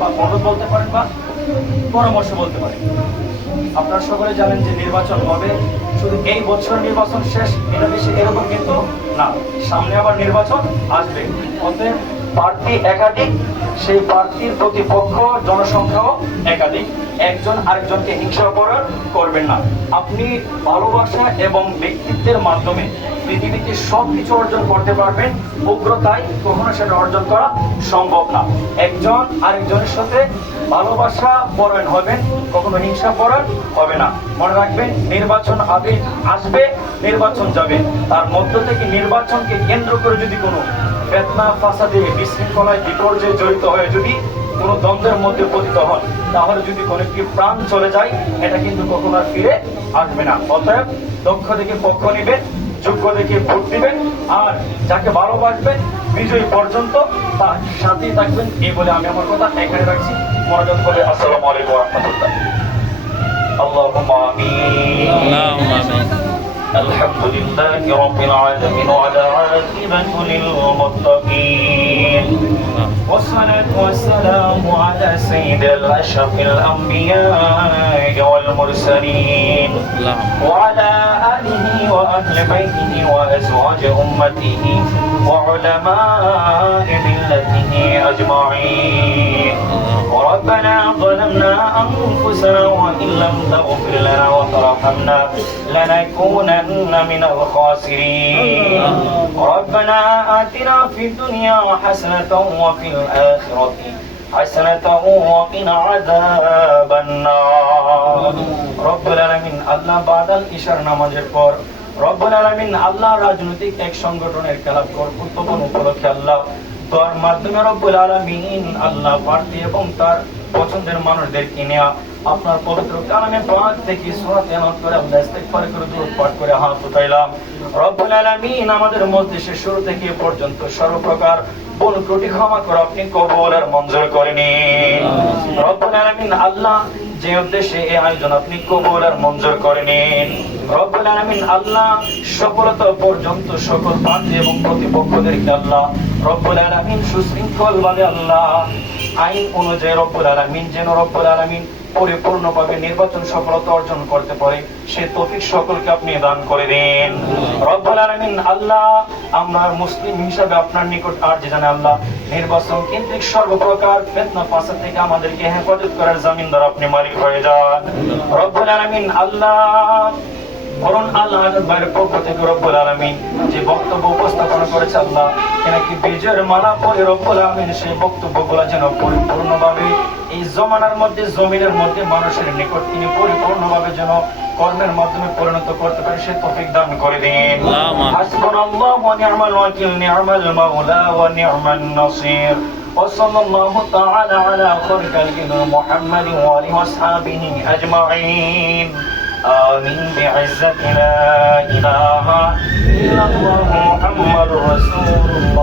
বা অনুরোধ বলতে পারেন বা পরামর্শ বলতে পারেন। আপনারা সকলে জানেন যে নির্বাচন হবে, শুধু এই বছর নির্বাচন শেষ বেশি এরকম কিন্তু না। সামনে আবার নির্বাচন আসবে। অতএব প্রার্থী একাধিক, সেই প্রার্থীর প্রতিপক্ষ জনসংখ্যাও একাধিক। একজন আরেকজনকে হিংসা করার করবেন না। আপনি ভালোবাসা এবং ব্যক্তিত্বের মাধ্যমে পৃথিবীতে সব কিছু অর্জন করতে পারবেন। উগ্রতায় কখনো সেটা অর্জন করা সম্ভব না। একজন আরেকজনের সাথে ভালোবাসা পরায়ণ হবেন, কখনো হিংসা পরায়ণ হবে না। মনে রাখবেন, নির্বাচন আবে আসবে, নির্বাচন যাবে। তার মধ্য থেকে নির্বাচনকে কেন্দ্র করে যদি কোনো ফেতনা ফাসাদে, বিশৃঙ্খলায় বিপর্যয়ে জড়িত হয়ে যদি কোনো দ্বন্দ্বের মধ্যে পতিত হন, তাহলে যদি কোন একটি প্রাণ চলে যায়, এটা কিন্তু কখনো আর ফিরে আসবে না। অতএব দক্ষ দেখে পক্ষ নিবেন, যোগ্য দেখে ভোট দিবেন, আর যাকে ভালোবাসবেন বিজয়ী পর্যন্ত তার সাথেই থাকবেন। এই বলে আমি আমার কথা এখানে রাখছি। মনোযোগ করে আসসালামু আলাইকুম রহমতুল্লাহ। আল্লাহ আমিন। الحمد لله رب العالمين وعلى عاقبة للمتقين والصلاة والسلام على سيد الأشرف الأنبياء والمرسلين. وعلى آله وأهل بيته وأزواج أمته وعلماء ملته أجمعين. ربنا ظلمنا أنفسنا وإن لم تغفر لنا وترحمنا لنكونن من الخاسرين ربنا آتنا في الدنيا حسنة وفي الآخرة حسنة وقنا عذاب النار رب العالمين আল্লাহ বাদাল ইশার নামাজের পর রব্বুল আলামিন আল্লাহ রাজনৈতিক এক সংগঠনের খেলাফ কর্তৃত্ব উপলক্ষে আল্লাহ তোর মাধ্যমে রব্বুল আলামিন আল্লাহ প্রার্থী এবং তার পছন্দের মানুষদেরকে নিয়ে আপনার পবিত্র কালামে পাক থেকে সূরা তেলাওয়াত করে আমরা ইস্তেগফার করে দরুদ পাঠ করে হাত উঠাইলাম রব্বুল আলামিন আমাদের মজলিসের শুরু থেকে পর্যন্ত সর্বপ্রকার ভুল ত্রুটি ক্ষমা করে আপনি কবুল আর মঞ্জুর করে নিন। রব্বুল আলামিন আল্লাহ যে উদ্দেশ্যে এই আয়োজন আপনি কবুল আর মঞ্জুর করে নিন। রব্বুল আলামিন আল্লাহ সফলতা পর্যন্ত সকল প্রার্থী এবং প্রতিপক্ষদেরকে আল্লাহ রব্বুল আলামিন সুশৃঙ্খল ভাবে আল্লাহ আইন অনুযায়ী রব্বুল আলামিন, যেন রব্বুল আলামিন পরিপূর্ণভাবে নির্বাচন সফলতা অর্জন করতে পারে, সে তৌফিক সকলকে আপনি দান করে দিন। রব্বুল আলামিন আল্লাহ আমরা মুসলিম হিসাবে আপনার নিকট আর যে জানে আল্লাহ, নির্বাচন কেন্দ্রিক সর্বপ্রকার ফেতনা ফাসাদ থেকে আমাদেরকে হেফাজত করার জামিনদার আপনি মালিক হয়ে যান। রব্বুল আলামিন আল্লাহ বরং আল্লাহ ভাইয়ের পক্ষ থেকে রব্বুল আলামিন যে বক্তব্য উপস্থাপন করেছে আল্লাহ কেন কি বিজয়ের মালা পরে রব্বুল আলামিন সেই বক্তব্যগুলো যেন পরিপূর্ণভাবে এই জমানার মধ্যে জমিনের মধ্যে মানুষের নিকট তিনি পরিপূর্ণভাবে যেন কর্মের মাধ্যমে পরিণত করতে পারে সে তৌফিক দান করে দিন اللهم হাসবুনাল্লাহু ওয়া নি'মাল ওয়াকিল নি'মাল মাওলা ওয়া নি'মান নাসির وصلى الله تعالى على خير خلقه محمد وآله وأصحابه أجمعين آمين بعزة لا إله إلا الله محمد رسول الله.